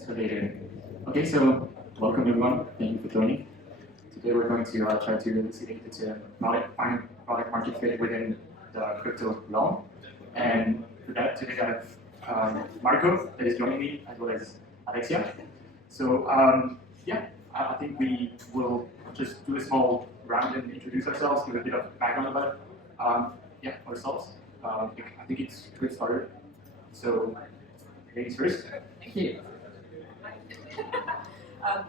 Thanks for being. Okay, so welcome everyone. Thank you for joining. Today we're going to try to elucidate find product market fit within the crypto realm. And for that, today I have Marko that is joining me, as well as Alexia. So yeah, I think we will just do a small round and introduce ourselves, give a bit of background about ourselves. I think it's a good starter. So ladies first. Thank you.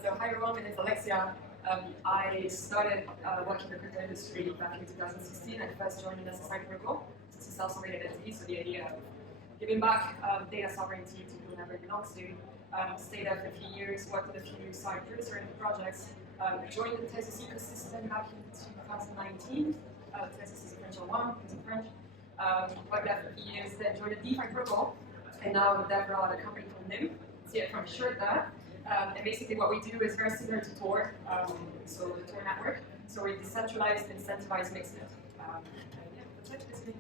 So hi everyone, my name is Alexia. I started working in the crypto industry back in 2016. I first joined as a side protocol. It's a self-sovereign entity, so the idea of giving back data sovereignty to whoever it belongs to. Stayed there for a few years, worked with a few side producer-oriented projects. Joined the Tezos ecosystem back in 2019. Tezos is a French one, it's in French. Worked there for a few years, then joined a DeFi protocol, and now I'm DevRels at a company called Lim. See it from short there. And basically what we do is very similar to Tor, so the Tor network. So we decentralized, incentivized, mixed it. That's it, basically.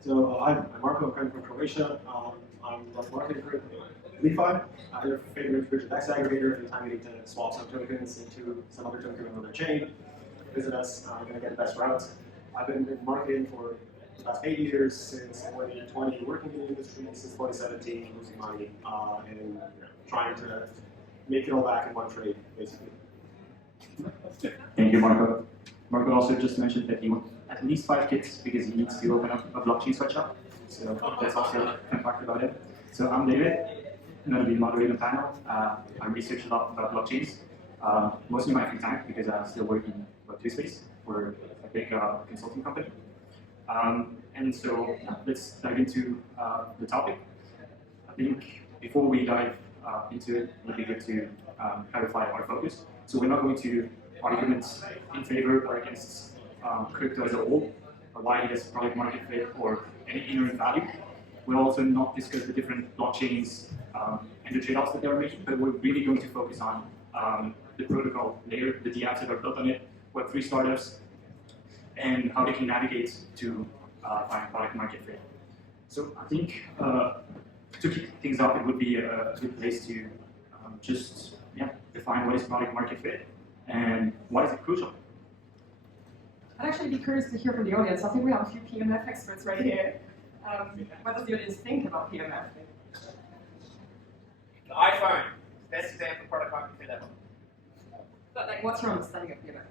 So I'm Marko, I'm coming from Croatia. I'm the marketing group at Li.Fi. Their favorite DEX aggregator. Anytime you need to swap some tokens into some other token on another chain, visit us. You're going to get the best routes. I've been in marketing for the past 8 years, since 2020, working in the industry since 2017, losing money, and trying to make it all back in one trade, basically. Thank you, Marko. Marko also just mentioned that he wants at least 5 kids because he needs to open up a blockchain sweatshop. So that's also a fun fact about it. So I'm David. I'm going to be moderating the panel. I research a lot about blockchains, mostly in my free time because I still work in Web3 space for a big consulting company. And so let's dive into the topic. I think before we dive into it, it would be good to clarify our focus. So we're not going to arguments in favor or against crypto as a whole, or why it has product market fit or any inherent value. We'll also not discuss the different blockchains and the trade-offs that they are making, but we're really going to focus on the protocol layer, the apps that are built on it, Web3 startups, and how they can navigate to find product market fit. So I think to kick things off, it would be a good place to just define what is product market fit and why is it crucial. I'd actually be curious to hear from the audience. I think we have a few PMF experts right here. What does the audience think about PMF? The iPhone, best example of product market fit ever. But like, what's your understanding of PMF?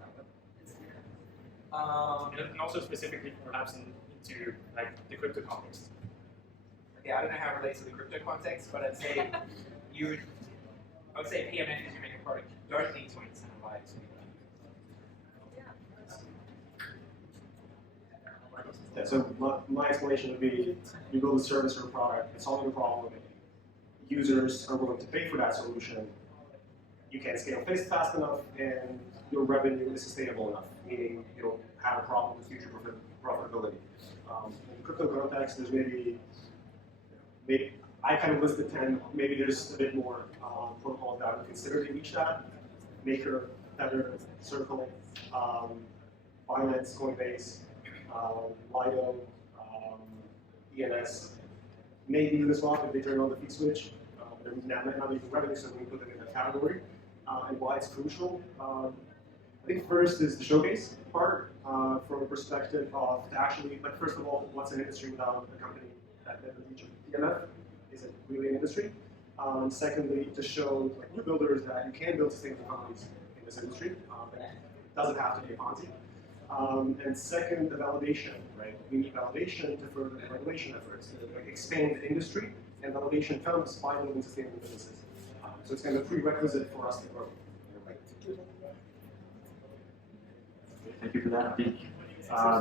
And also specifically perhaps into like the crypto context. Okay, I don't know how it relates to the crypto context, but I'd say I would say PMF is you make a product you don't need to incentivize. Yeah, so my explanation would be, you build a service or a product, it's solving a problem, users are willing to pay for that solution, you can't scale fast enough, and your revenue is sustainable enough, meaning you don't have a problem with future profitability. In the crypto context, there's maybe I kind of listed 10, maybe there's a bit more protocols that I would consider to reach that. Maker, Tether, Circle, Faingnaert, Coinbase, Lido, ENS, maybe Uniswap if they turn on the fee switch. They're not making revenue, so we put them in that category. And why it's crucial. I think first is the showcase part, from a perspective of actually, like first of all, what's an industry without a company that the reach of PMF? Is it really an industry? Secondly, to show like, new builders that you can build sustainable companies in this industry. It doesn't have to be a Ponzi. And second, the validation, right? We need validation to further the regulation efforts to like, expand the industry, and validation comes by building sustainable businesses. So it's kind of a prerequisite for us to grow. Thank you for that. I think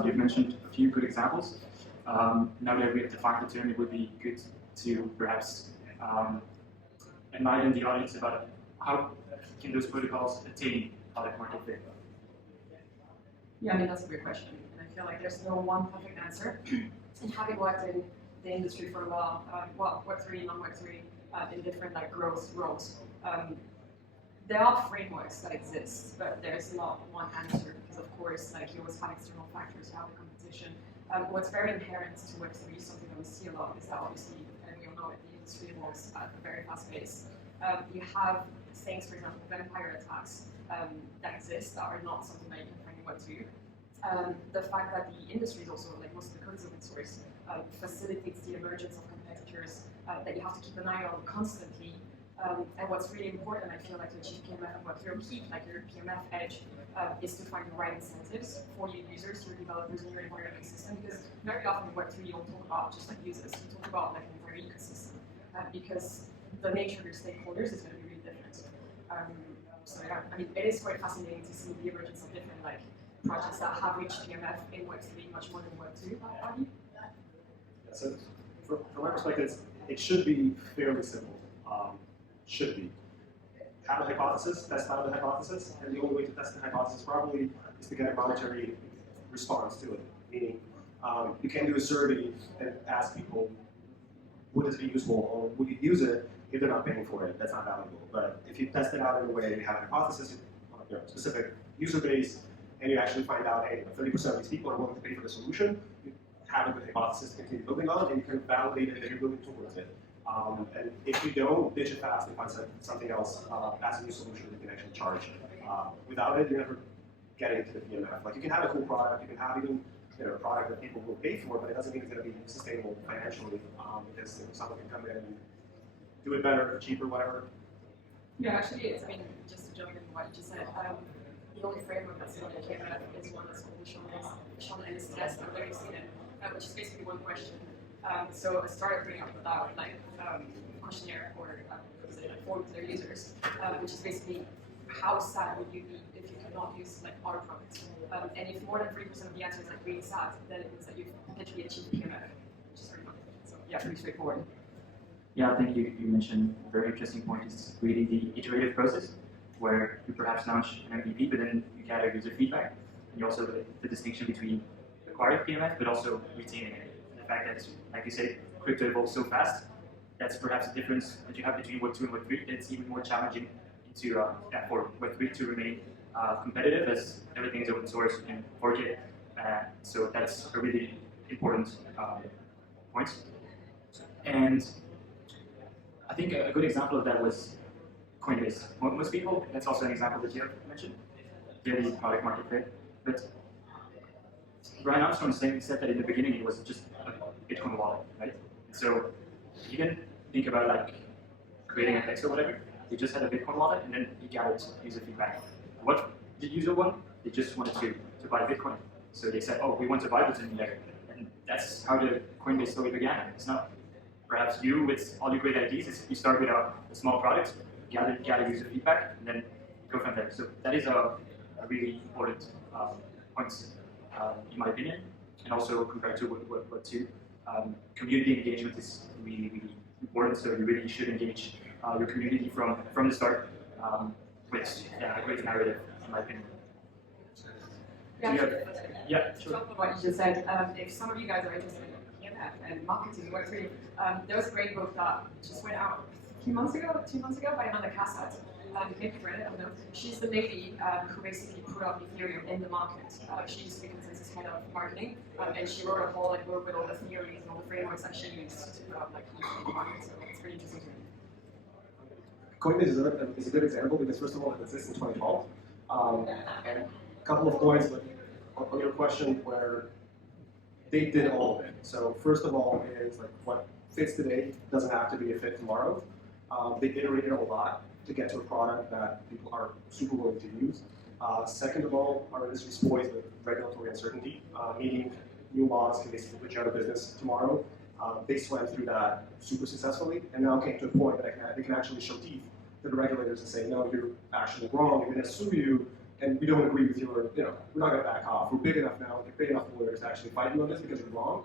you've mentioned a few good examples. Now that we have defined the term, it would be good to perhaps enlighten the audience about how can those protocols attain product market fit. Yeah, I mean, that's a great question. And I feel like there's no one perfect answer. And having worked in the industry for a while, Web3, non-Web3, in different like growth roles, there are frameworks that exist, but there's not one answer because, of course, like you always have external factors, you have the competition. What's very inherent to Web3, something that we see a lot, is that obviously, and we all know it, the industry evolves at a very fast pace. You have things, for example, vampire attacks that exist that are not something that you can find in Web2. The fact that the industry is also, like most of the code is open source, facilitates the emergence of competitors that you have to keep an eye on constantly. And what's really important, I feel like, to achieve PMF and Web3 or keep like your PMF edge is to find the right incentives for your users, your developers, and your entire ecosystem. Because very often in Web3 you don't talk about just like users, you talk about like an entire ecosystem because the nature of your stakeholders is going to be really different. So yeah, I mean, it is quite fascinating to see the emergence of different like projects that have reached PMF in Web3 much more than Web2. Yeah, so from my perspective, it should be fairly simple. Should be. Have a hypothesis, test out the hypothesis, and the only way to test the hypothesis probably is to get a monetary response to it. Meaning, you can do a survey and ask people, would this be useful, or would you use it if they're not paying for it? That's not valuable. But if you test it out in a way, you have a hypothesis, you know, specific user base, and you actually find out, hey, 30% of these people are willing to pay for the solution, you have a good hypothesis to continue building on, and you can validate it that you're building towards it. And if you don't, ditch it fast and find something else as a new solution that you can actually charge. Without it, you're never getting into the PMF. Like you can have a cool product, you can have even a product that people will pay for, but it doesn't mean it's going to be sustainable financially because someone can come in and do it better, cheaper, whatever. Yeah, actually, it's, I mean, just to jump in what you just said, the only framework that's not in PMF is one that's called the Sean Ennis test. I don't know if you've seen it, which is basically one question. So I started bringing up that like questionnaire or form to their users, which is basically how sad would you be if you cannot use like our products? And if more than 3% of the answers like really sad, then it means that you've potentially achieved PMF, which is very much. So yeah, pretty straightforward. Yeah, I think you mentioned a very interesting point is really the iterative process, where you perhaps launch an MVP, but then you gather user feedback, and you also the distinction between acquiring PMF, but also retaining it. The fact that, like you said, crypto evolves so fast, that's perhaps a difference that you have between Web2 and Web3. It's even more challenging for Web3 to remain competitive as everything is open source and fork it. So that's a really important point. And I think a good example of that was Coinbase. Most people, that's also an example that you have mentioned, the product market fit. But Brian Armstrong said that in the beginning it was just a Bitcoin wallet, right? So you can think about like creating a text or whatever. They just had a Bitcoin wallet and then he gathered user feedback. What did the user want? They just wanted to buy Bitcoin. So they said, oh, we want to buy this in there. And that's how the Coinbase story began. It's not perhaps you with all your great ideas. You start with a small product, gather user feedback, and then go from there. So that is a really important point, in my opinion, and also compared to what to. Community engagement is really, really important. So you really should engage your community from the start with a great narrative, in my opinion. Yeah, sure. On what you just said, if some of you guys are interested in PMF and marketing Web3, there was a great book that just went out a few months ago, 2 months ago, by Amanda Cassatt. Maybe you've read it, I don't know. She's the lady who basically put up Ethereum in the market. She used to be Consensus head of marketing, and she wrote a whole like book with all the theories and all the frameworks that she used to put up like the market. So it's pretty interesting to me. Coinbase is a good example because first of all, it exists in 2012. And a couple of points on your question where they did all of it. So first of all is like what fits today doesn't have to be a fit tomorrow. They iterated a lot to get to a product that people are super willing to use. Second of all, our industry is poised with regulatory uncertainty, meaning new laws can basically put you out of business tomorrow. They swam through that super successfully, and now came to a point that they can actually show teeth to the regulators and say, no, you're actually wrong, we're going to sue you, and we don't agree with your, we're not going to back off. We're big enough now, we're big enough lawyers to actually fight you on this because you're wrong.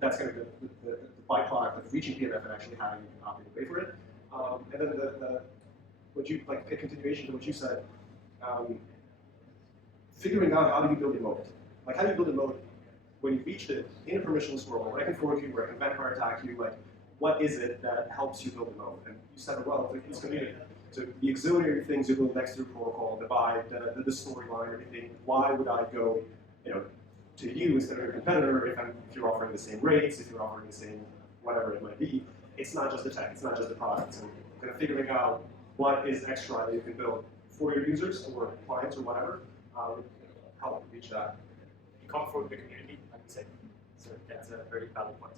That's going to be the byproduct of reaching PMF and actually having people pay for it. And then what you, like, a continuation to what you said, figuring out how do you build a moat. Like, how do you build a moat when you reached it in a permissionless world, where I can fork you, where I can vampire attack you, like, what is it that helps you build a moat? And you said it well, it's community. So the auxiliary things you build next to your protocol, the vibe, the storyline, everything, why would I go, to you instead of your competitor if you're offering the same rates, if you're offering the same whatever it might be. it's not just the tech, it's not just the product. So kind of figuring out what is extra that you can build for your users or clients or whatever, help reach that. You come from the community, I would say. So that's a very valid point.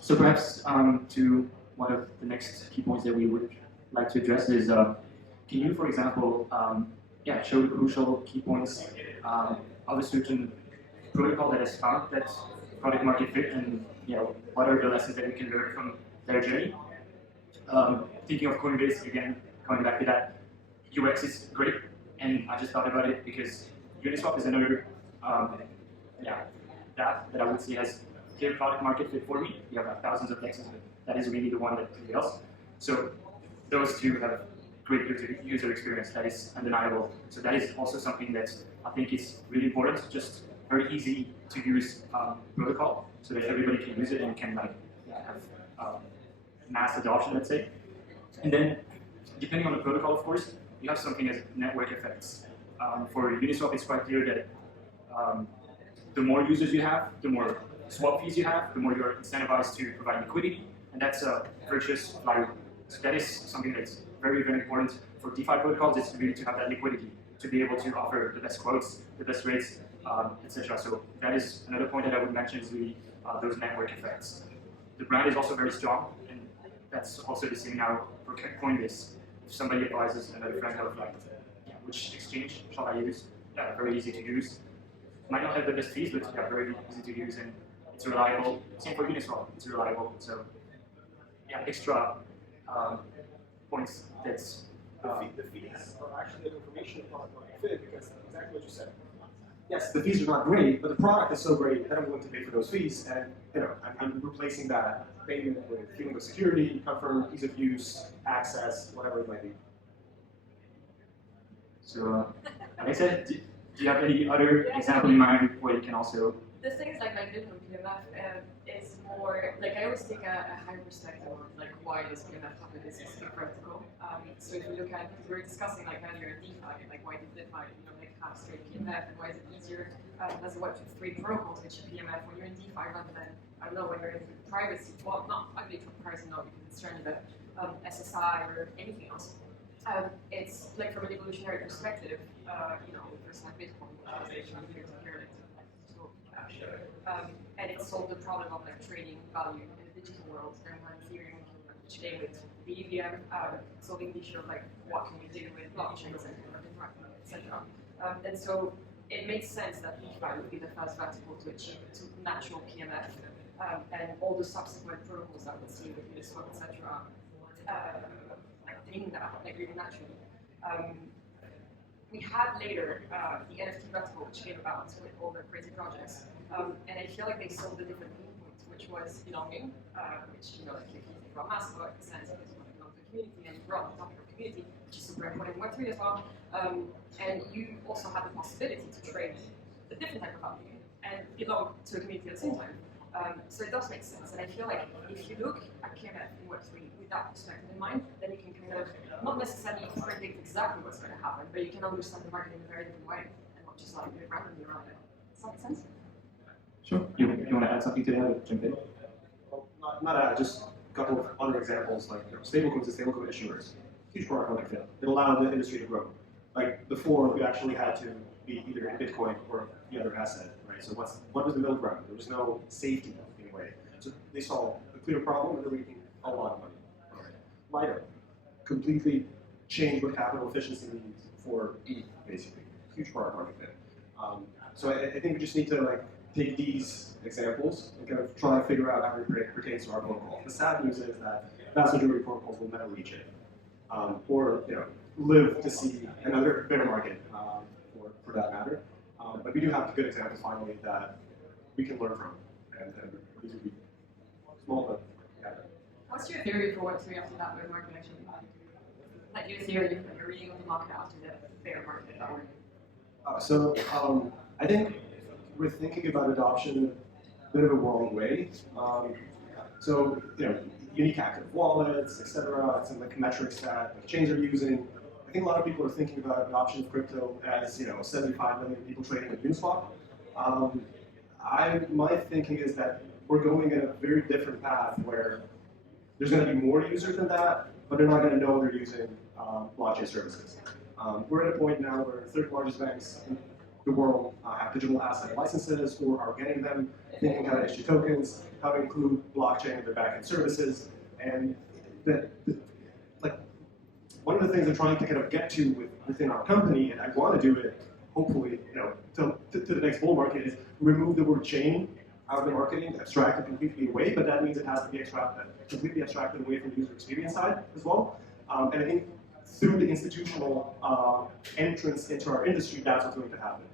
So perhaps to one of the next key points that we would like to address is, can you, for example, show the crucial key points of a certain protocol that has found that product market fit, and what are the lessons that we can learn from their journey? Thinking of Coinbase again, coming back to that, UX is great, and I just thought about it because Uniswap is another that I would say has clear product market fit for me. You have like thousands of dexes, but that is really the one that prevails. So those two have great user experience. That is undeniable. So that is also something that I think is really important. Just very easy to use protocol, so that everybody can use it and can have mass adoption, let's say. And then, depending on the protocol, of course, you have something as network effects. For Uniswap, it's quite clear that the more users you have, the more swap fees you have, the more you're incentivized to provide liquidity, and that's a virtuous flywheel. So that is something that's very, very important for DeFi protocols, is really to have that liquidity, to be able to offer the best quotes, the best rates, etc. So that is another point that I would mention, is really those network effects. The brand is also very strong, and that's also the same now for Coinbase. If somebody advises another friend of which exchange shall I use? Very easy to use. Might not have the best fees, but very easy to use, and it's reliable. Same for Uniswap, it's reliable. So extra points. That's the fees are actually the information of product market fit, because exactly what you said. Yes, the fees are not great, but the product is so great that I'm willing to pay for those fees, and I'm replacing that payment with feeling of security, comfort, ease of use, access, whatever it might be. So, Alexia, do you have any other example in mind where you can also? The things like my vision of PMF is more like I always take a high perspective of like why does PMF have this specific vertical. So if you look at, because we were discussing like earlier DeFi, like why did DeFi have straight PMF, and why is it easier as a Web3 protocols which PMF when you're in DeFi rather than I don't know when you're in privacy. Well, not ugly for privacy, no, because it's certainly the SSI or anything else. It's like from an evolutionary perspective, we first had Bitcoin, which was peer-to-peer, cash, and it solved the problem of like trading value in the digital world. And when Ethereum which came with the EVM, solving the issue of like what can we do with blockchains and etc. And so it makes sense that Li.Fi would be the first vertical to achieve natural PMF, and all the subsequent protocols that we'll see with Uniswap, etc. Doing that like really naturally. We had later the NFT vertical, which came about with all the crazy projects, and I feel like they solved a different pain point, which was belonging, which like if you think about Maslow, it makes sense because you want to belong to a community and you're on the topic of community, which is super important in Web3 as well. And you also have the possibility to trade a different type of value and belong to a community at the same time. So it does make sense, and I feel like if you look at PMF in Web3 with that perspective in mind, then you can kind of not necessarily predict exactly what's going to happen, but you can understand the market in a very different way and not just like randomly around it. Does that make sense? Sure. You want to add something to that or jump in? Well, not add, just a couple of other examples, like stablecoins and stablecoin issuers. Huge product market fit. It allowed the industry to grow. Like before, we actually had to be either in Bitcoin or the other asset, right? So what was the middle ground? There was no safety in a way. So they solved a clear problem and they're making a lot of money. Lido completely changed what capital efficiency means for ETH, basically. Huge product market fit. So I think we just need to like take these examples and kind of try to figure out how it pertains to our protocol. The sad news is that the vast majority of protocols will never reach it, or live to see another bear market, for that matter. But we do have good examples finally that we can learn from, and these would be small, but yeah. What's your theory for Web3 after that bear market actually? Like your theory, you're reading on the market after the bear market. I think we're thinking about adoption in a bit of a wrong way. Unique active wallets, etc. Some like metrics that chains are using. I think a lot of people are thinking about adoption of crypto as 75 million people trading with Uniswap. My thinking is that we're going in a very different path where there's going to be more users than that, but they're not going to know they're using blockchain services. We're at a point now where the third largest banks in the world have digital asset licenses or are getting them, thinking how to issue tokens, how to include blockchain in their backend services, and like one of the things I'm trying to kind of get to within our company, and I want to do it, hopefully, to the next bull market, is remove the word chain out of the marketing, abstract it completely away, but that means it has to be completely abstracted away from the user experience side as well. And I think through the institutional entrance into our industry, that's what's going to happen.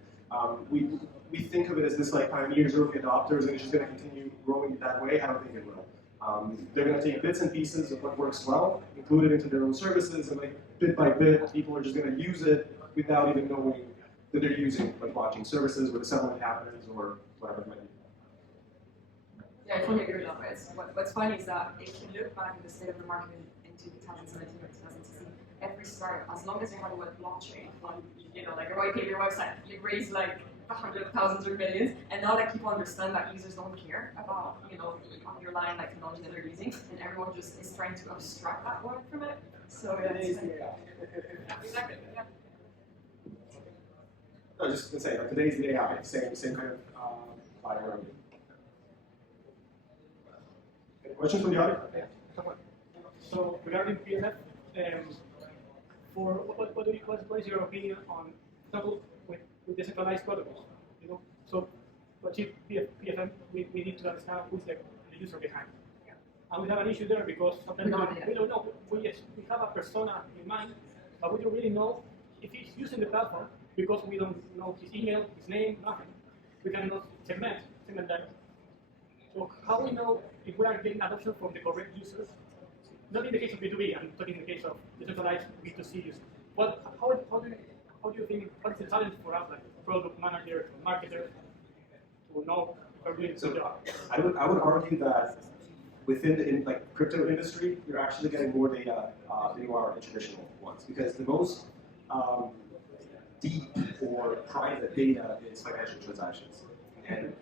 We think of it as this like pioneers, early adopters, and it's just going to continue growing that way. I don't think it will. They're going to take bits and pieces of what works well, include it into their own services, and like bit by bit, people are just going to use it without even knowing that they're using like blockchain services, where the settlement happens, or whatever it might be. Yeah, I fully agree with that. What's funny is that if you look back at the state of the market in 2017 or 2016, every startup, as long as you had a web blockchain, like a white paper website, you raise like hundreds of thousands or millions, and now that people understand that users don't care about the underlying technology that they're using, and everyone just is trying to abstract that word from it. So exactly. Yeah. I was just gonna say, like today's the AI, same kind of fire. Any questions from the audience? Yeah. So regarding PMF, what is your opinion on, for example, with decentralized protocols? So to achieve PFM, we need to understand who's the user behind. Yeah. And we have an issue there because sometimes we don't know. We have a persona in mind, but we don't really know if he's using the platform because we don't know his email, his name, nothing. We cannot segment that. So how we know if we are getting adoption from the correct users? Not in the case of B2B, I'm talking in the case of decentralized B2C users. How do you think, what is the challenge for us, like product managers, marketers, to know if we're doing a good job? I would argue that within the crypto industry, you're actually getting more data than you are in traditional ones, because the most deep or private data is financial transactions. And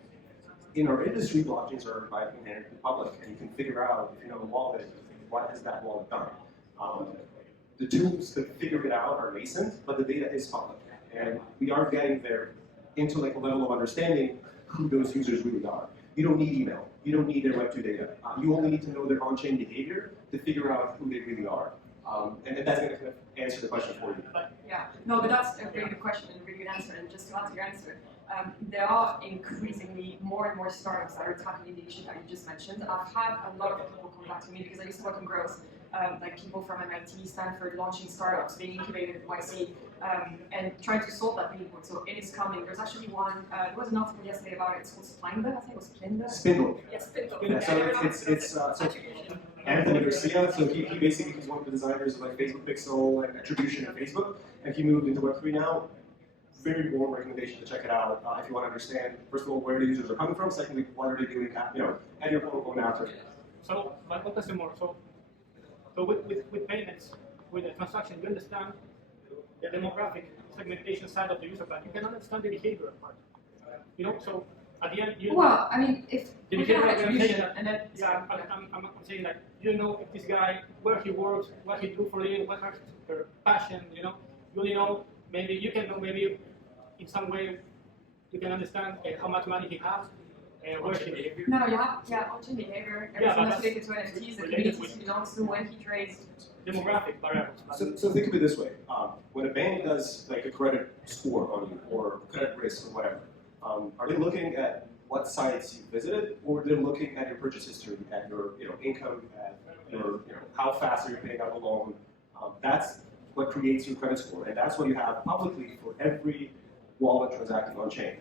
in our industry, blockchains are by inherently public, and you can figure out, if you know the wallet, what has that wallet done. The tools to figure it out are nascent, but the data is public. And we are getting there into like a level of understanding who those users really are. You don't need email. You don't need their Web2 data. You only need to know their on-chain behavior to figure out who they really are. And that's going to kind of answer the question for you. Yeah, no, but that's a really good question and a really good answer. And just to add to your answer, there are increasingly more and more startups that are tackling the issue that you just mentioned. I've had a lot of people come back to me because I used to work in growth. Like people from MIT, Stanford, launching startups, being incubated at YC, and trying to solve that pain point. So it is coming. There's actually one, there was an article yesterday about it. It's called Splinda, I think it was Splinda. Spindle. Yes, Spindle. Yeah, so Anthony Garcia, so he basically, he's one of the designers of like Facebook Pixel and attribution in Facebook, and he moved into Web3 now. Very warm recommendation to check it out if you want to understand, first of all, where the users are coming from, secondly, what are they doing, and your protocol after. So, but one question more. So with payments, with the transaction, you understand the demographic segmentation side of the user plan. You can understand the behavioral part. So at the end, well, I mean, if the we have behavioral attribution, and then I'm saying like you know if this guy, where he works, what he do for a living, what her passion. You only know maybe you can know maybe in some way you can understand how much money he has. Where he lives. No, on-chain behavior, everything that's related to NFTs, the communities he belongs to, when he trades. Demographic variables. So think of it this way: when a bank does like a credit score on you or credit risk or whatever, are they looking at what sites you visited, or they're looking at your purchase history, at your income, at your how fast are you paying out the loan? That's what creates your credit score, and that's what you have publicly for every wallet transacting on chain.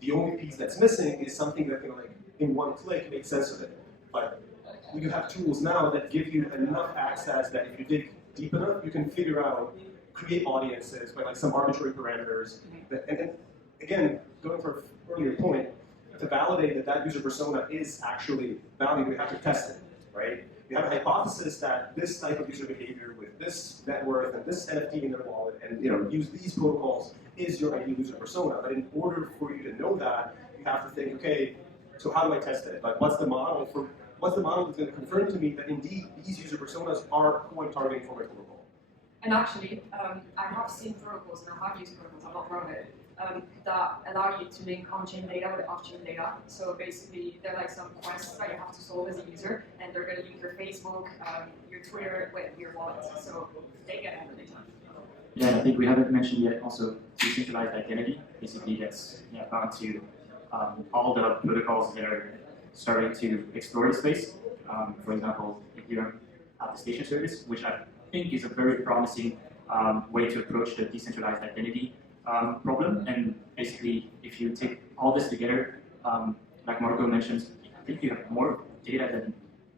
The only piece that's missing is something that can, like, in one click, make sense of it. But you have tools now that give you enough access that if you dig deep enough, you can figure out, create audiences by like some arbitrary parameters. And then, again, going for an earlier point, to validate that user persona is actually valid, we have to test it, right? You have a hypothesis that this type of user behavior with this net worth and this NFT in their wallet and use these protocols is your ideal user persona. But in order for you to know that, you have to think, okay, so how do I test it? Like, what's the model for what's the model that's going to confirm to me that indeed these user personas are who I'm targeting for my protocol? And actually, I have seen protocols, and I have used protocols, I'm not proud of it, that allow you to link on-chain data with off-chain data. So basically, they're like some quests that you have to solve as a user, and they're going to link your Facebook, your Twitter with your wallet. So they get all the data. Yeah, I think we haven't mentioned yet also decentralized identity. Basically, that's bound to all the protocols that are starting to explore the space. For example, Ethereum attestation service, which I think is a very promising way to approach the decentralized identity problem. And basically, if you take all this together, like Marko mentioned, I think you have more data than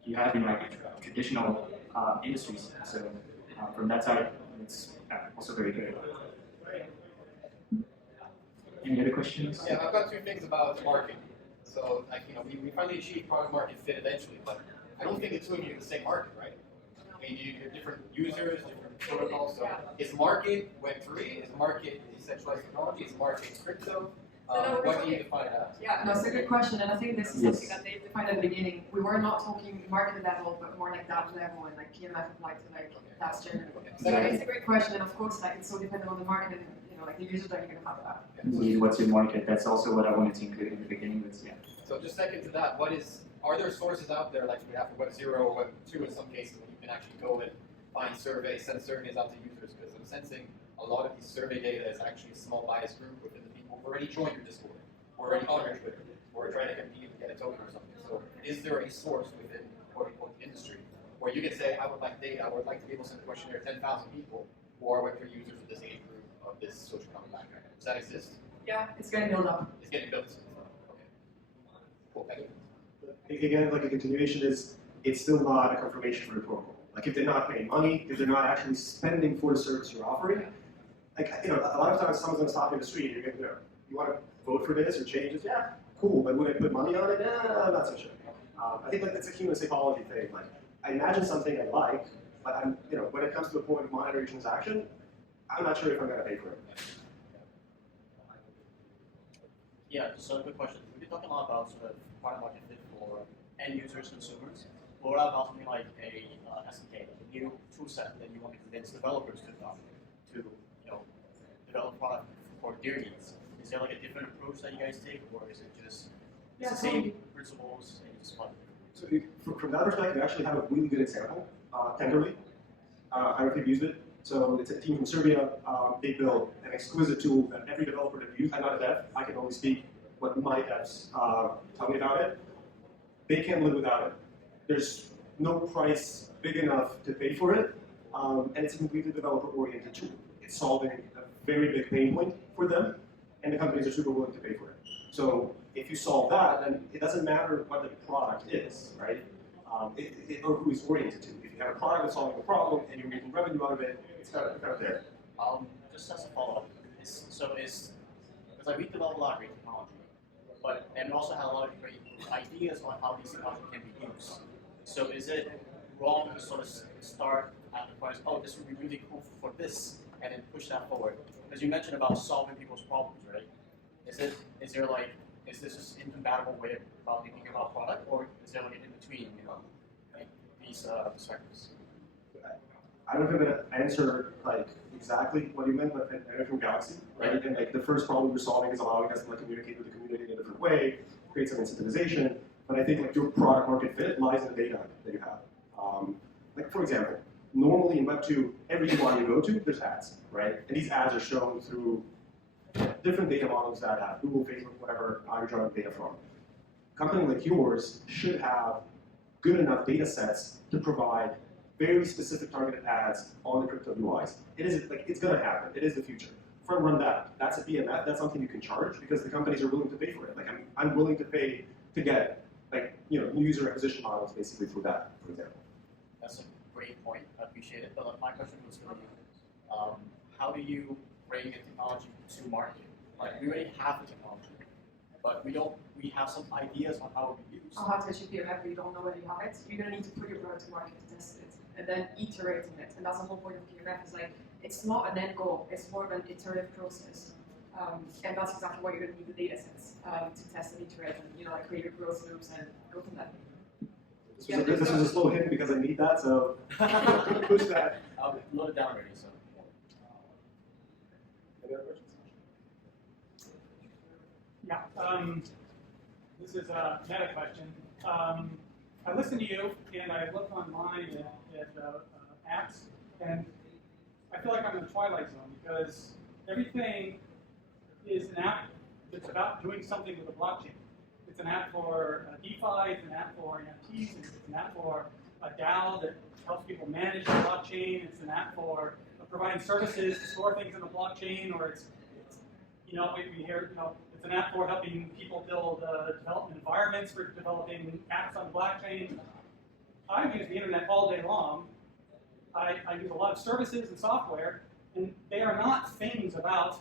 you have in like traditional industries. So from that side, it's also very good. Any other questions? Yeah, I've got two things about the market. So, like, we finally achieved product market fit eventually, but I don't think the two of you are in the same market, right? I mean, you're different users, different protocols. So, is market Web3? Is market decentralized technology? Is market crypto? What do you define that? Yeah, no, it's a good question, and I think this is something that they defined at the beginning. We were not talking market level, but more like DApp level, and like PMF applied to like DApps generally. So it's a great question, and of course, like it's so dependent on the market and like the users that you're gonna have that. Indeed, what's your market? That's also what I wanted to include in the beginning. But yeah. So just second to that, are there sources out there like we have for Web0 or Web2 in some cases where you can actually go and find surveys, send surveys out to users? Because I'm sensing a lot of these survey data is actually a small bias group within the people who already joined your Discord, or already on your Twitter, or trying to compete and get a token or something. So is there a source within quote-unquote industry where you can say, I would like data, I would like to be able to send a questionnaire to 10,000 people who are Web3 users of this age group of this socioeconomic background? Does that exist? Yeah, it's getting built up. It's getting built. Okay. Cool, thank you. Again, like a continuation is, it's still not a confirmation for the protocol. Like if they're not paying money, if they're not actually spending for the service you're offering, like a lot of times someone's gonna stop you in the street. You're gonna, you want to vote for this or change this? Yeah, cool. But would I put money on it? Nah, not so sure. I think like it's a human psychology thing. Like I imagine something I like, but I'm, when it comes to the point of monetary transaction, I'm not sure if I'm gonna pay for it. Yeah, so a good question. We've been talking a lot about sort of product market fit for end users, consumers. But what about something like a SDK, like a new tool set that you want to convince developers to adopt to, develop product for their needs? Is there like a different approach that you guys take, or is it just the same principles and you just fund it? So from that perspective, we actually have a really good example. Tenderly, I don't know if you've used it. So it's a team from Serbia. They built an exquisite tool that every developer that uses. I'm not a dev. I can only speak what my devs tell me about it. They can't live without it. There's no price big enough to pay for it, and it's a completely developer-oriented tool. It's solving a very big pain point for them, and the companies are super willing to pay for it. So if you solve that, then it doesn't matter what the product is, right? Or who it's oriented to. If you have a product that's solving a problem and you're making revenue out of it, it's kind of there. Just as a follow-up, because like we develop a lot of great technology, and we also have a lot of great ideas on how these technology can be used. So is it wrong to sort of start at the point, oh, this would be really cool for this, and then push that forward? Because you mentioned about solving people's problems, right? Is this just incompatible way about thinking about product, or is there like an in-between, like these perspectives? I don't know if I'm going to answer like exactly what you meant, but I'm from Galaxy, right? And like the first problem we're solving is allowing us to like communicate with the community in a different way, create some incentivization. But I think like your product market fit lies in the data that you have. Like for example, normally in Web2, every UI you go to, there's ads, right? And these ads are shown through different data models that have Google, Facebook, whatever you're drawing data from. A company like yours should have good enough data sets to provide very specific targeted ads on the crypto UIs. It's going to happen. It is the future. Front run that. That's a BMF. That's something you can charge because the companies are willing to pay for it. Like I'm willing to pay to get new user acquisition models basically through that, for example. That's a great point. I appreciate it. But my question was for you. How do you bring a technology to market? Like we already have the technology, but we have some ideas on how it will be used. How to achieve PMF, but you don't know whether you have it. You're gonna need to put your product to market to test it, and then iterate on it. And that's the whole point of PMF. Is like it's not an end goal. It's more of an iterative process. And that's exactly why you're gonna need the data sets to test and iterate, and like create your growth loops and go from there. This was a slow hit because I need that, so push that. I'll load it down already, so. Any other questions? Yeah, this is a meta question. I listen to you, and I look online at apps, and I feel like I'm in the twilight zone because everything is an app that's about doing something with a blockchain. It's an app for DeFi, it's an app for NFTs, it's an app for a DAO that helps people manage the blockchain, it's an app for providing services to store things in the blockchain, or it's we hear, it's an app for helping people build development environments for developing apps on the blockchain. I use the internet all day long. I use a lot of services and software, and they are not things about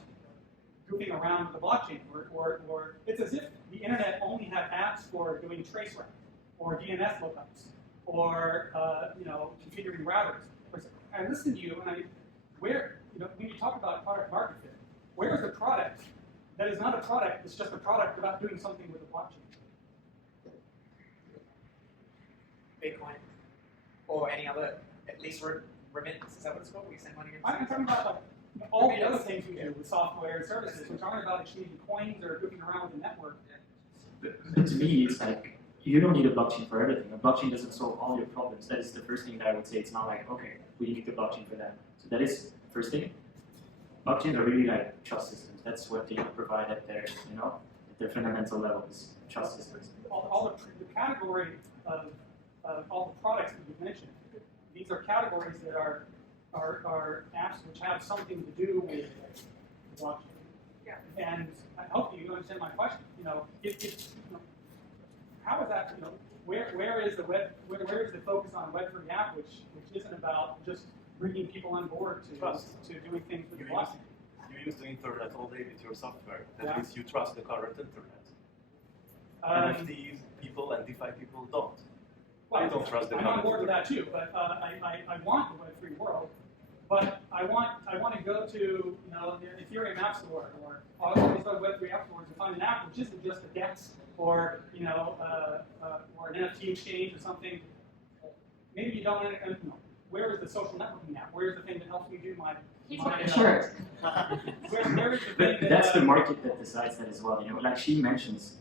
goofing around with the blockchain, or it's as if the internet only had apps for doing traceroute, or DNS lookups, or configuring routers. I listen to you, and when you talk about product market fit, where is the product that is not a product, it's just a product about doing something with the blockchain? Bitcoin, or any other, at least remittance, is that what it's called? We send money into I'm talking about all the other things we do with software and services. We're talking about exchanging coins or goofing around with the network. But to me, it's like, you don't need a blockchain for everything. A blockchain doesn't solve all your problems. That is the first thing that I would say. It's not like, okay, we need the blockchain for that. So that is the first thing. Blockchains are really like trust systems. That's what they provide at their, at their fundamental level is trust systems. All the category of all the products that you mentioned, these are categories that are apps which have something to do with blockchain. Yeah. And I hope you understand my question. How is that? Where is the focus on Web3 app, which isn't about just bringing people on board to doing things with the blockchain? You use the internet all day with your software. That Yeah. means you trust the current internet. NFTs people and DeFi people don't. I don't trust the I'm current on board with internet. that too, but I want the Web3 world. But I want to go to the Ethereum App Store or all these other Web3 app stores and find an app which isn't just a DEX or or an NFT exchange or something. Maybe you don't. Where is the social networking app? Where is the thing that helps me do my Sure. where is the thing But that's the market that decides that as well. Like she mentions,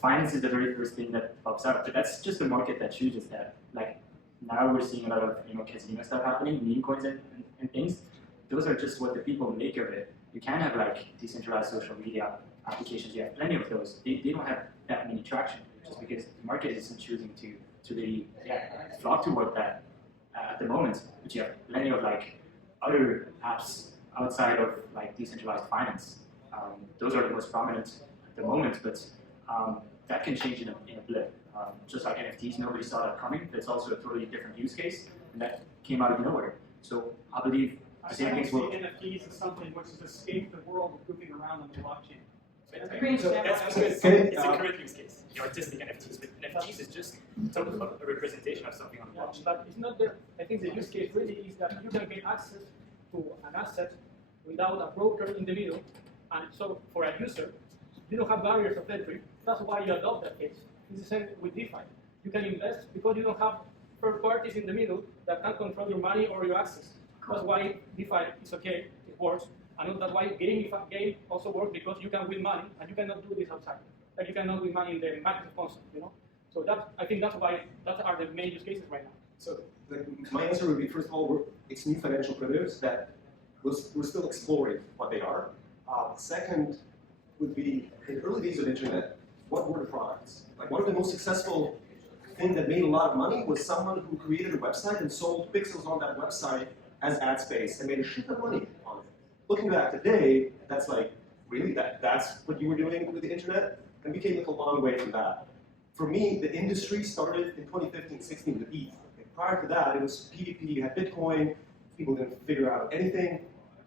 finance is the very first thing that pops up. But that's just the market that chooses that. Like now we're seeing a lot of casino stuff happening, meme coins and things. Those are just what the people make of it. You can have like decentralized social media applications. You have plenty of those. They don't have that many traction just because the market isn't choosing to really flock toward that at the moment. But you have plenty of like other apps outside of like decentralized finance. Those are the most prominent at the moment, but that can change in a blip. Just like NFTs, nobody saw that coming. That's also a totally different use case, and that came out of nowhere. So I believe the same things will. NFTs as something which has escaped the world of goofing around on the blockchain. So that's because it's a current use case, artistic NFTs. But NFTs is just a representation of something on the blockchain. But it's not there. I think the use case really is that you can get access to an asset without a broker in the middle, and so for a user, you don't have barriers of entry. That's why you adopt that case. It's the same with DeFi. You can invest because you don't have third parties in the middle that can control your money or your access. That's why DeFi is okay, it works. And that's why game also works because you can win money and you cannot do this outside. Like you cannot win money in the Microsoft console, So I think that's why that are the main use cases right now. So my answer would be, first of all, it's new financial primitives that we're still exploring what they are. Second would be, in early days of the internet, what were the products? Like one of the most successful thing that made a lot of money was someone who created a website and sold pixels on that website as ad space and made a shit ton of money on it. Looking back today, that's like, really? That's what you were doing with the internet? And we came like a long way from that. For me, the industry started in 2015-16 with ETH. Prior to that, it was PvP, you had Bitcoin, people didn't figure out anything.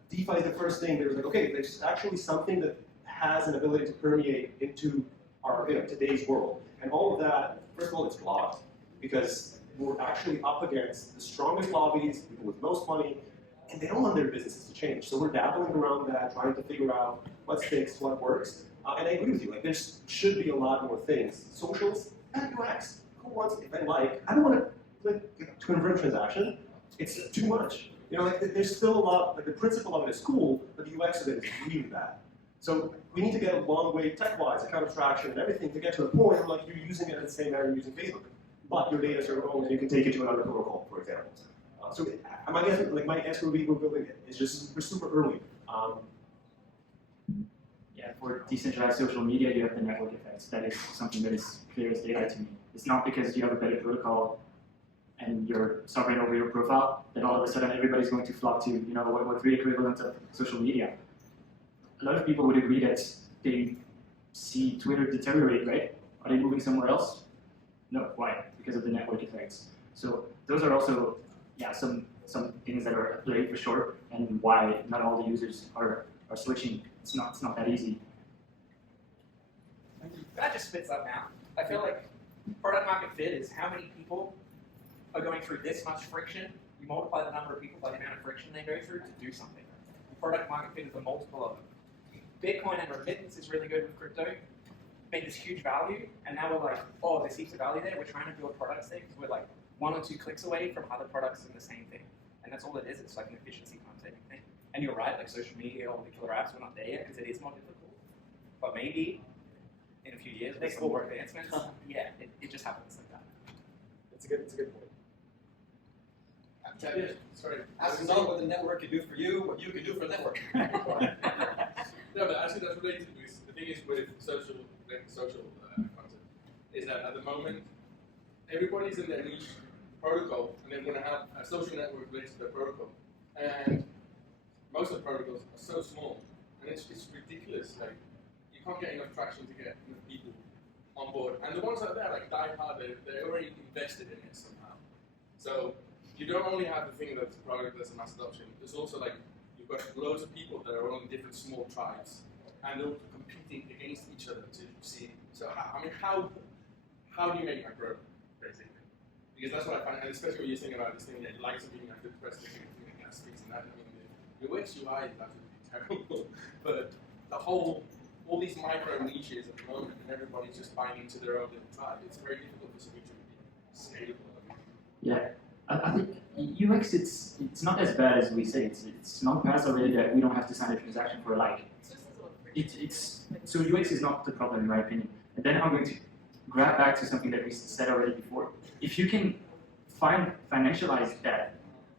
DeFi is the first thing. There was like, okay, there's actually something that has an ability to permeate into our today's world. And all of that, first of all, it's blocked because we're actually up against the strongest lobbies, people with most money, and they don't want their businesses to change. So we're dabbling around that, trying to figure out what sticks, what works. And I agree with you, like there should be a lot more things. Socials and UX, who wants, I don't want to convert a transaction. It's too much. You know, like there's still a lot, like the principle of it is cool, but the UX of it is really bad. So we need to get a long way tech-wise, account abstraction and everything to get to the point where like you're using it in the same manner you're using Facebook. But your data is your own and you can take it to another protocol, for example. So my answer would be we're building it. It's just, we're super early. Yeah, for decentralized social media, you have the network effects. That is something that is clear as daylight to me. It's not because you have a better protocol and you're sovereign over your profile that all of a sudden everybody's going to flock to, you know, the Web3 equivalent of social media. A lot of people would agree that they see Twitter deteriorate, right? Are they moving somewhere else? No, why? Because of the network effects. So those are also, yeah, some things that are at play for sure, and why not all the users are switching. It's not that easy. That just spits up now. I feel like product market fit is how many people are going through this much friction. You multiply the number of people by the amount of friction they go through to do something. Product market fit is a multiple of it. Bitcoin and remittance is really good with crypto. Made this huge value, and now we're like, oh, there's heaps of value there. We're trying to build products there because we're like 1 or 2 clicks away from other products in the same thing. And that's all it is. It's like an efficiency time saving thing. And you're right, like social media or the killer apps, we're not there yet because it is more difficult. But maybe in a few years, with some more advancements, yeah, it just happens like that. It's a good point. Sorry. Ask not what the network can do for you, what you can do for the network. No, but actually that's related to this. The thing is with social content is that at the moment everybody's in their niche protocol and they're going to have a social network related to their protocol. And most of the protocols are so small and it's ridiculous. Like you can't get enough traction to get enough people on board. And the ones out there like die hard, they're already invested in it somehow. So you don't only have the thing that's a product that's a mass adoption, there's also like you've got loads of people that are on different small tribes, and they're competing against each other to see. So how do you make that grow, basically? Because that's what I find, and especially when you're thinking about this thing that you like something, you have to press the thing that speaks and that. I mean, the UX UI is absolutely terrible, but all these micro niches at the moment, and everybody's just buying into their own little tribe. It's very difficult for something to be scalable. Yeah. I think UX, it's not as bad as we say. It's not past already that we don't have to sign a transaction for a like. So UX is not the problem in my opinion. And then I'm going to grab back to something that we said already before. If you can financialize that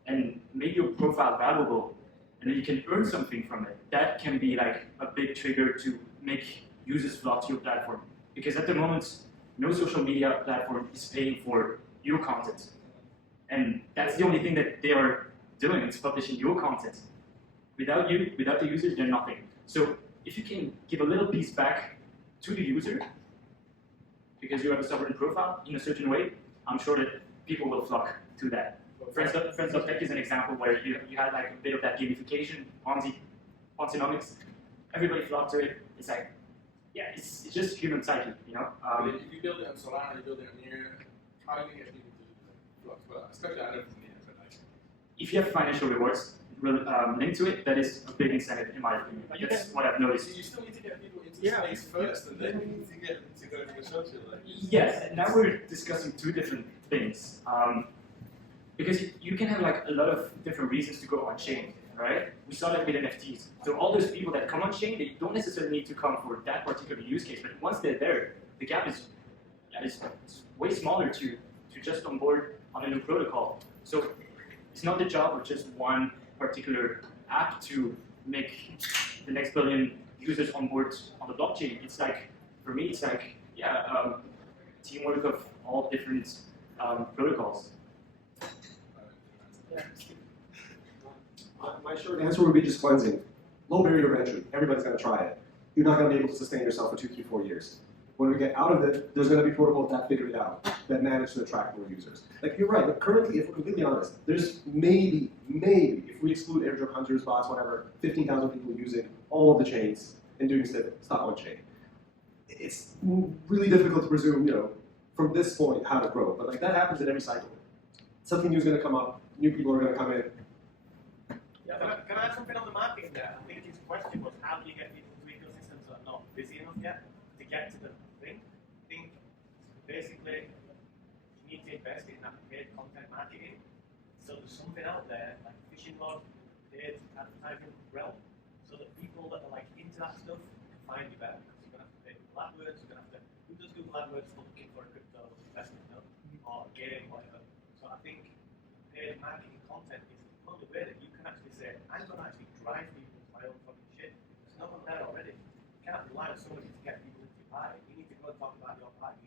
and make your profile valuable, and then you can earn something from it, that can be like a big trigger to make users flock to your platform. Because at the moment, no social media platform is paying for your content. And that's the only thing that they are doing, it's publishing your content. Without you, without the users, they're nothing. So if you can give a little piece back to the user, because you have a sovereign profile in a certain way, I'm sure that people will flock to that. Friends.tech is an example where you had like a bit of that gamification, Ponzinomics. Everybody flocked to it. It's like, yeah, it's just human psyche, you know? If you build it on Solana, you build it on Near, how do you get people to flock? Well, especially I know from Near, but like... If you have financial rewards linked to it, that is a big incentive in my opinion. That's what I've noticed. You still need to get people into space first, and then you need to get them to go to the social. Like. Yes, and now we're discussing 2 different things. Because you can have like a lot of different reasons to go on chain, right? We saw that with NFTs. So all those people that come on chain, they don't necessarily need to come for that particular use case, but once they're there, the gap is way smaller to just onboard on a new protocol. So it's not the job of just one particular app to make the next billion users on board on the blockchain. It's like, for me, it's like, yeah, teamwork of all different protocols. My short answer would be just cleansing. Low barrier of entry. Everybody's going to try it. You're not going to be able to sustain yourself for 2, 3, 4 years. When we get out of it, there's going to be protocols that figure it out, that manage to attract more users. Like, you're right, but currently, if we're completely honest, there's maybe, if we exclude airdrop hunters, bots, whatever, 15,000 people using all of the chains and doing stuff on chain. It's really difficult to presume, you know, from this point, how to grow. But like, that happens in every cycle. Something new is going to come up, new people are going to come in. Yeah, can I add something on the marketing there? I think his question was, how do you get people to ecosystems that are not busy enough yet to get to the thing? I think basically invest in paid content marketing. So there's something out there like fishing rod, paid advertising realm, so that people that are like into that stuff can find you better. Because you're gonna have to pay Google AdWords. You're gonna have to. Who does Google AdWords for looking for a crypto investment, no? Or game, whatever. So I think paid marketing content is the only way that you can actually say, I'm gonna actually drive people to my own fucking shit. There's no one there already. You can't rely on somebody to get people into your party. You need to go and talk about your party.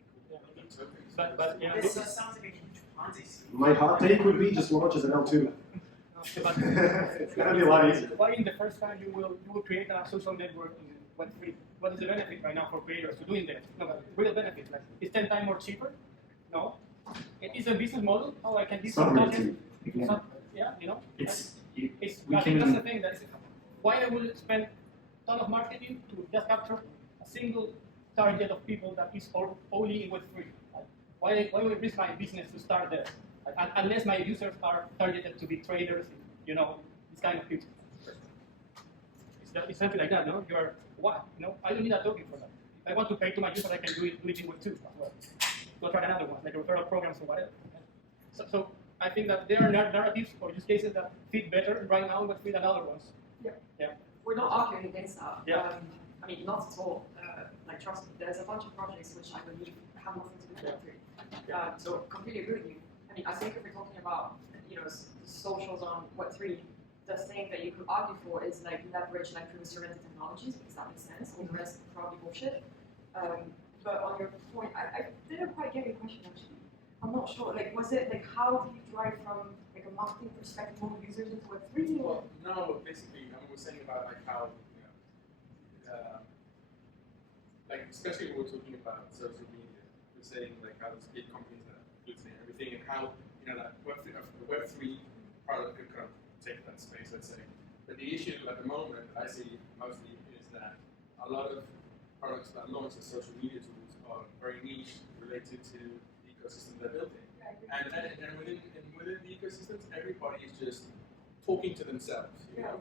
But yeah, This sounds like a huge Ponzi scheme. My hot take would be just launch as an L2. It's gonna be a lot easier. why in the first time you will create a social network in Web3? What is the benefit right now for creators to doing that? No, but real benefit, like it's 10 times more cheaper. No, it is a business model. Oh, I can do some content. Yeah, you know. I think that's the thing. That's why I will spend a ton of marketing to just capture a single target of people that is only in Web3. Why would I risk my business to start there? Unless my users are targeted to be traders, you know, this kind of people. It's something like that, no? You're what? You know, I don't need a token for that. If I want to pay to my users, I can do it in Web2 as well. Go try another one, like referral programs or whatever. So I think that there are narratives or use cases that fit better right now in Web3 than other ones. Yeah. We're not arguing against that. Yeah. I mean, not at all. Like, trust me, there's a bunch of projects which I believe have nothing to do with Web3. So completely agree with you. I mean, I think if we're talking about, you know, socials on Web3, the thing that you could argue for is like leverage like privacy-oriented technologies, because that makes sense. All the rest is probably bullshit. But on your point, I didn't quite get your question actually. I'm not sure. Like, was it like how do you drive from like a marketing perspective more users into Web3? Well, no, basically, I mean, we're saying about like how, like especially when we're talking about social media, we're saying like how these big companies that are and everything, and how that the Web3 product could kind of take that space, let's say. But the issue at the moment I see mostly is that a lot of products that launch as social media tools are very niche, related to the ecosystem they're building. And within the ecosystems, everybody is just talking to themselves, you know.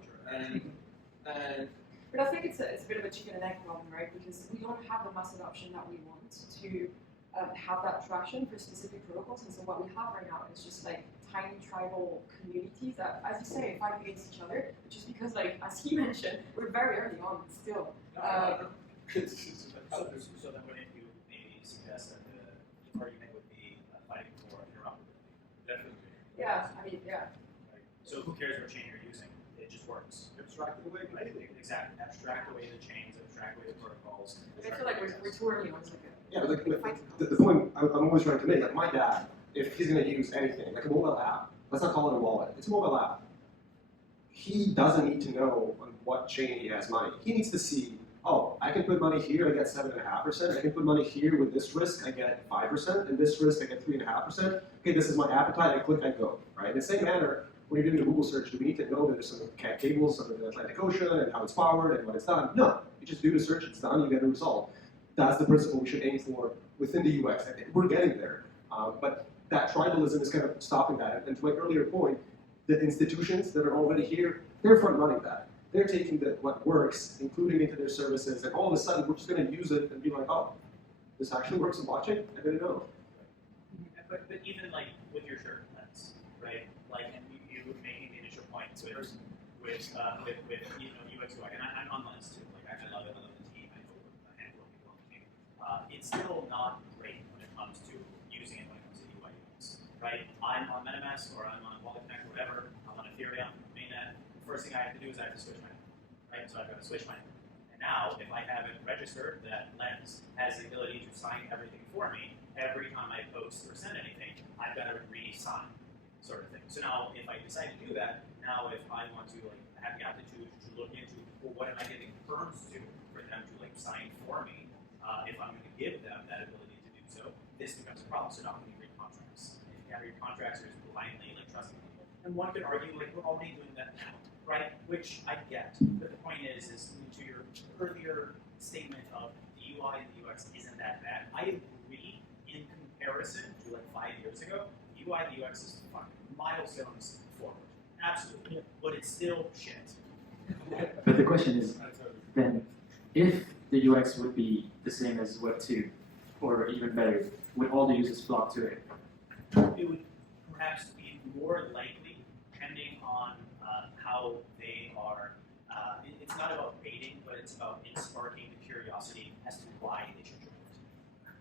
But I think it's a bit of a chicken and egg problem, right? Because we don't have the mass adoption that we want to have that traction for specific protocols. And so what we have right now is just like tiny tribal communities that, as you say, fight against each other, which is because, like, as he mentioned, we're very early on still. So then wouldn't you maybe suggest that the argument would be fighting for interoperability? Definitely. Yeah, I mean, yeah. So who cares what chain you're using? It just works. Abstract away. Exactly. Abstract away the chains, abstract away the protocols. I feel like we're too early on. Yeah, but the point I'm always trying to make, like my dad, if he's going to use anything, like a mobile app, let's not call it a wallet, it's a mobile app. He doesn't need to know on what chain he has money. He needs to see, oh, I can put money here, I get 7.5%. I can put money here with this risk, I get 5%, and this risk, I get 3.5%. Okay, this is my appetite, I click, I go. Right? In the same manner, when you're doing a Google search, do we need to know that there's some cables under the Atlantic Ocean and how it's powered and what it's done? No, you just do the search, it's done, you get a result. That's the principle we should aim for within the UX. We're getting there, but that tribalism is kind of stopping that. And to my earlier point, the institutions that are already here, they're front running that. They're taking what works, including into their services, and all of a sudden we're just going to use it and be like, oh, this actually works in blockchain? I didn't know. But even like with your shirt lens, right? Like, and you were making the initial point with you know UX UI, and I'm on lens too. Like I love it. I love the team. I know a handful of people on the team. It's still not great when it comes to using it when it comes to UI UX, right? I'm on MetaMask or I'm on Wallet Connect or whatever. I'm on Ethereum, mainnet. First thing I have to do is I have to switch my name, right? So I've got to switch my name. And now, if I haven't registered, that lens has the ability to sign everything for me. Every time I post or send anything, I've got to re-sign, sort of thing. So now, if I decide to do that, now if I want to like have the aptitude to look into, well, what am I giving firms to for them to like sign for me? If I'm going to give them that ability to do so, this becomes a problem. So now when you read contracts, if you have your contracts are just blindly like trusting people, and one could argue like we're already doing that now, right? Which I get, but the point is to your earlier statement of the UI and the UX isn't that bad. I agree in comparison to like 5 years ago. The UI and the UX is fucking milestones forward, absolutely, but it's still shit. But the question is, then, if the UX would be the same as Web 2, or even better, would all the users flock to it? it would perhaps be more likely, depending on how they are. It's not about baiting, but it's about sparking the curiosity as to why they should join it.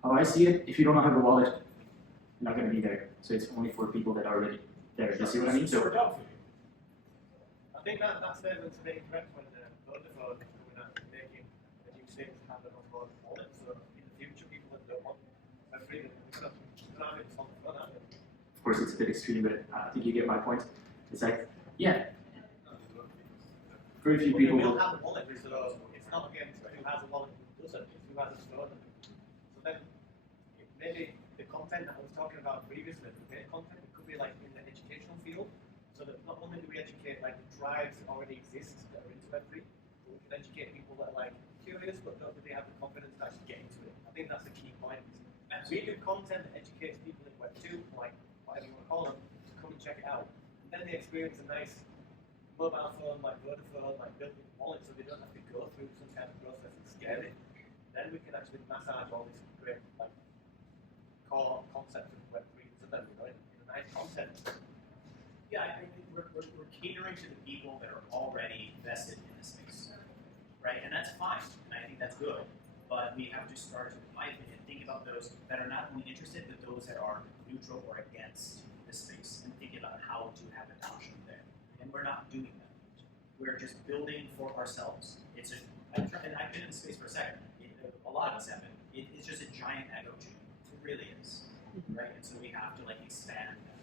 How I see it, if you don't have a wallet, you're not going to be there. So it's only for people that are already there. You see what I mean? So I think that statement's very correct when Vodafone is coming out and making a new savings habit on board wallet. So in the future, people that don't want Web3, they're going to have it on the phone, aren't they? of course, it's a bit extreme, but I think you get my point. It's like, yeah, very few people will will. have a wallet, so it's not against who has a wallet who doesn't, it's who has a store. So then maybe the content that I was talking about previously, the debate content, it could be like in the educational field, so that not only do we educate like the tribes that already exist that are into Web3, but we can educate people that are like curious but don't really have the confidence to actually get into it. I think that's the key point. We do content that educates people in Web2, like whatever you want to call them, to come and check it out. And then they experience a nice mobile phone, like Vodafone, like built in wallet, so they don't have to go through some kind of process and scale it. Then we can actually massage all this great like core concept of Web3 to them, you know, in a nice content. Yeah, I think we're catering to the people that are already vested in the space, right? And that's fine, and I think that's good. But we have to start, in my opinion, think about those that are not only interested, but those that are neutral or against the space, and think about how to have adoption there. And we're not doing that. We're just building for ourselves. It's just, and I've been in the space for a second. A lot of us have been. It's just a giant echo chamber. It really is, right? And so we have to like expand that.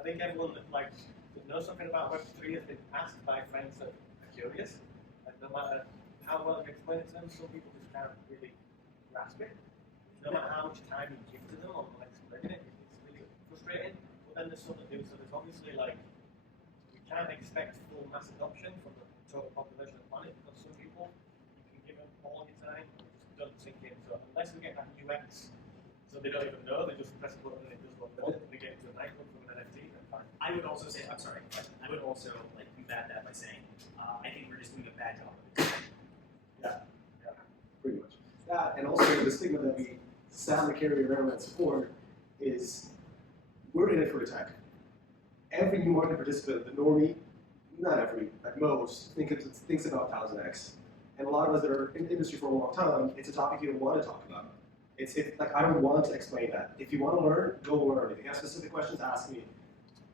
I think everyone that like that knows something about Web3 has been asked by friends that are curious, and no matter how well you explain it to them, some people just can't really grasp it. No matter how much time you give to them on explaining it, it's really frustrating. But then there's some that do. So there's obviously like we can't expect full mass adoption from the total population of the planet because some people you can give them all your time, it just doesn't sink in. So unless we get that UX, so they don't even know, they just press a button and it does what they want. They get into a nightclub from an NFT, then fine. I would also say, I'm sorry, I would also like combat that by saying, I think we're just doing a bad job of it. Yeah, pretty much. That, and also the stigma that we sadly carry around and support is we're in it for the tech. Every new market participant, the normie, not every, at most, thinks about 1000x. And a lot of us that are in the industry for a long time, it's a topic you don't want to talk about. It's like, I don't want to explain that. If you want to learn, go learn. If you have specific questions, ask me.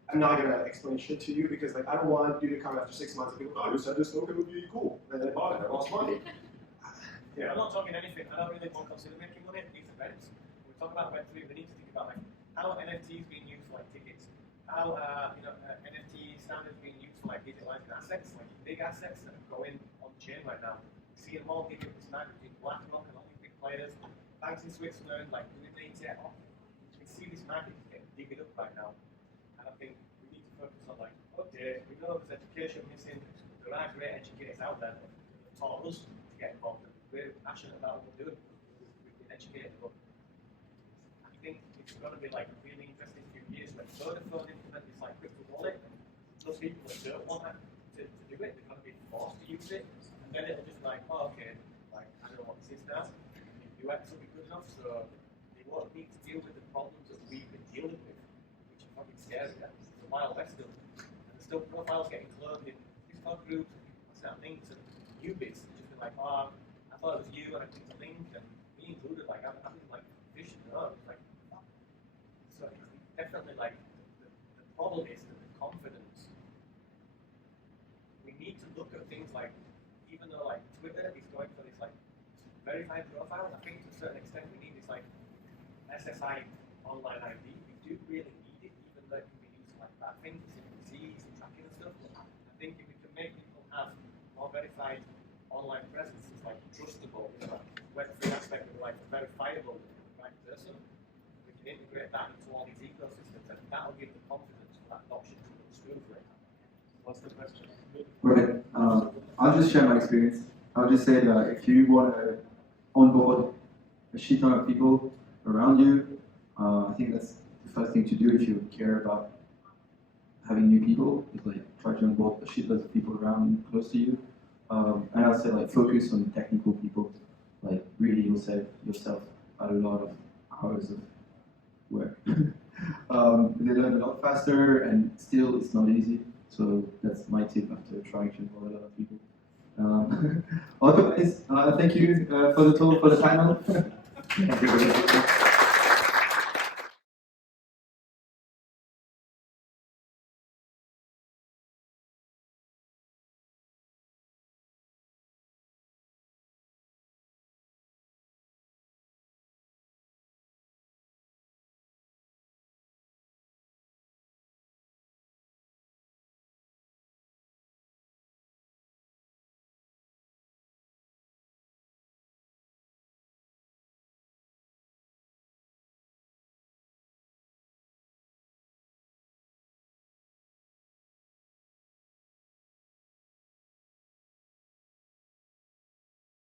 I'm not going to explain shit to you because like I don't want you to come after 6 months and be like, oh, you said this token would be cool. And then I bought it, I lost money. Yeah. I'm not talking anything. I don't really want to consider making money at these events. When we talk about Web3, we need to think about like how are NFTs being used for like tickets? How NFT standards being used for like digitalizing assets, like big assets that are going on chain right now. We see a more big standard between BlackRock and all these big players, banks in Switzerland, like doing data. We see this market getting digged up right now. And I think we need to focus on like, okay, we know there's education missing. There are great educators out there that have taught us to get involved. We're passionate about what we're doing. We've been educated, but I think it's going to be like a really interesting few years when Vodafone implement this like crypto wallet. And those people that don't want to do it, they're going to be forced to use it, and then it'll just be like, oh, okay, like I don't know what this is now. The UX will be good enough, so they won't need to deal with the problems that we've been dealing with, which are fucking scary. It's a Wild West still, and there's still profiles getting cloned in Discord groups, what's that link to new bits. Just be like, oh, I thought it was you, and I clicked the link, and me included, like, I've been like fish in the nose, like, fuck. So it's definitely like the problem is that the confidence. We need to look at things like, even though like Twitter is going for this like verified profile, I think to a certain extent we need this like SSI online ID. We do really need it, even though it can be used for like bad things, disease and tracking and stuff. I think if we can make people have more verified online presence, it's like trustable, you know, Web3 aspect of like verifiable with the right person. We can integrate that into all these ecosystems, and that will give the confidence for that adoption to go smoothly. What's the question? Right. I'll just share my experience. I'll just say that if you want to onboard a shit ton of people around you, I think that's the first thing to do if you care about having new people, is like try to onboard a shit ton of people around close to you. And I'll say like focus on technical people. Like really you'll save yourself a lot of hours of work. They learn a lot faster, and still it's not easy. So that's my tip after trying to involve a lot of people. Otherwise, thank you for the talk, for the panel. Thank you.